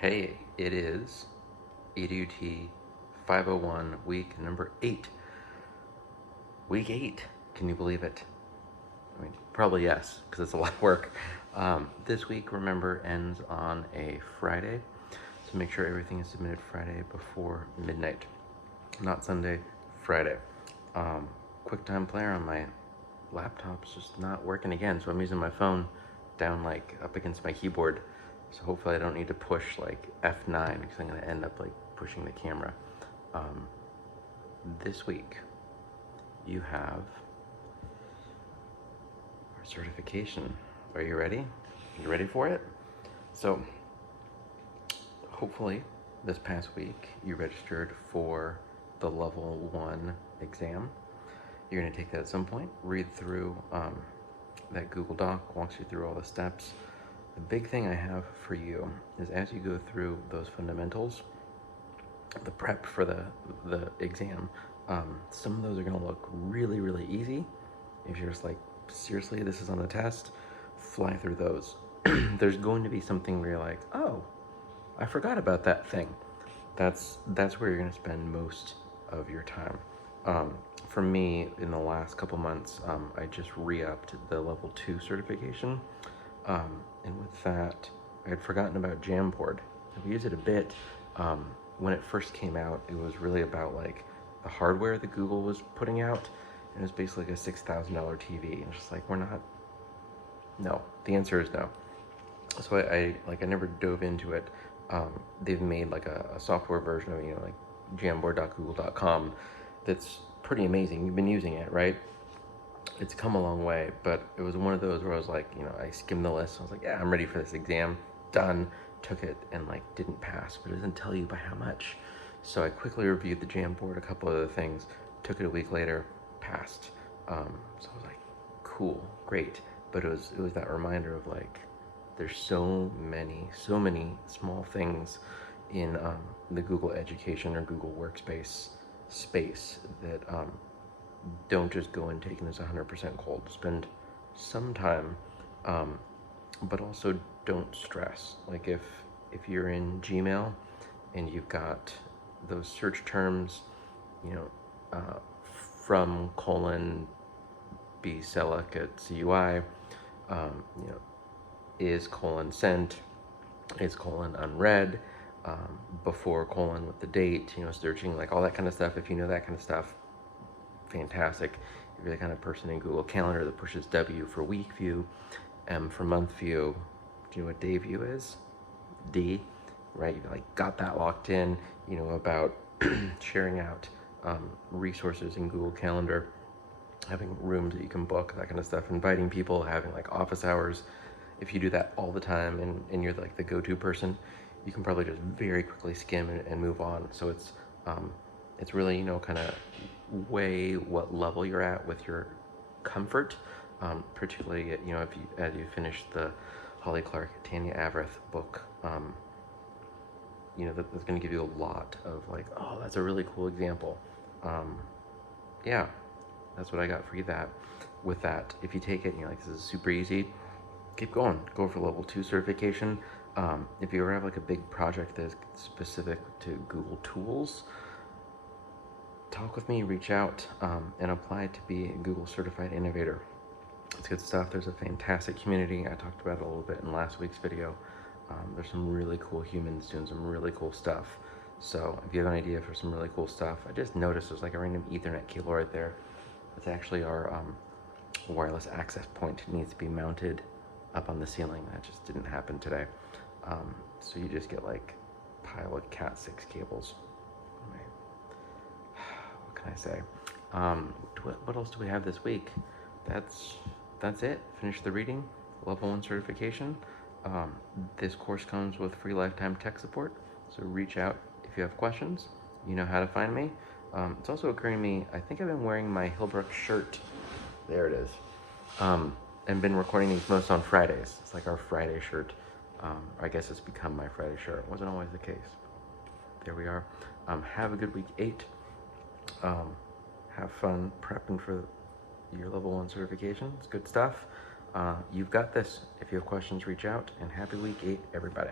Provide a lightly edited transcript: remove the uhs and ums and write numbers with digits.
Hey, it is EDUT 501 week number 8. Week 8. Can you believe it? I mean, probably yes, because it's a lot of work. This week, remember, ends on a Friday. So make sure everything is submitted Friday before midnight. Not Sunday, Friday. QuickTime Player on my laptop's just not working again, so I'm using my phone down like up against my keyboard. So hopefully I don't need to push like F9 because I'm gonna end up like pushing the camera. This week you have our certification. Are you ready? You ready for it? So hopefully this past week you registered for the level 1 exam. You're gonna take that at some point, read through that Google Doc, walks you through all the steps. The big thing I have for you is as you go through those fundamentals, the prep for the exam, some of those are gonna look really, really easy. If you're just like, seriously, this is on the test, fly through those. There's going to be something where you're like, oh, I forgot about that thing. That's where you're gonna spend most of your time. For me, in the last couple months, I just re-upped the level 2 certification. And with that, I had forgotten about Jamboard. I've used it a bit. When it first came out, it was really about like the hardware that Google was putting out. And it was basically like a $6,000 TV. And just like, no, the answer is no. So I never dove into it. They've made like a software version of, like jamboard.google.com that's pretty amazing. You've been using it, right? It's come a long way, but it was one of those where I was like, I skimmed the list. I was like, yeah, I'm ready for this exam. Done. Took it and like didn't pass, but it doesn't tell you by how much. So I quickly reviewed the Jamboard, a couple other things, took it a week later, passed. So I was like, cool, great. But it was that reminder of like, there's so many small things in the Google Education or Google Workspace space that don't just go and take it as 100% cold. Spend some time, but also don't stress. Like if you're in Gmail and you've got those search terms, from colon B Selleck at CUI, is colon sent, is colon unread, before colon with the date, searching like all that kind of stuff. If you know that kind of stuff, fantastic. If you're the kind of person in Google Calendar that pushes W for week view, M for month view, do you know what day view is? D, right? You like got that locked in, about sharing out resources in Google Calendar, having rooms that you can book, that kind of stuff, inviting people, having like office hours. If you do that all the time and you're like the go-to person, you can probably just very quickly skim and move on. So it's really, kind of weigh what level you're at with your comfort, particularly, as you finish the Holly Clark, Tanya Averitt book, that's going to give you a lot of like, oh, that's a really cool example. Yeah, that's what I got for you with that. If you take it and you're like, this is super easy, keep going. Go for level 2 certification. If you ever have like a big project that is specific to Google tools, talk with me, reach out, and apply to be a Google Certified Innovator. It's good stuff. There's a fantastic community. I talked about it a little bit in last week's video. There's some really cool humans doing some really cool stuff. So if you have an idea for some really cool stuff, I just noticed there's like a random Ethernet cable right there. That's actually our wireless access point. It needs to be mounted up on the ceiling. That just didn't happen today. So you just get like a pile of Cat 6 cables. What can I say? What else do we have this week? That's it. Finish the reading, level 1 certification. This course comes with free lifetime tech support, so reach out if you have questions. You know how to find me. It's also occurring to me, I think I've been wearing my Hillbrook shirt. There it is. And been recording these most on Fridays. It's like our Friday shirt. I guess it's become my Friday shirt. It wasn't always the case. There we are. Have a good week 8. Have fun prepping for your level 1 certification. It's good stuff. You've got this. If you have questions, reach out, and happy week 8, everybody.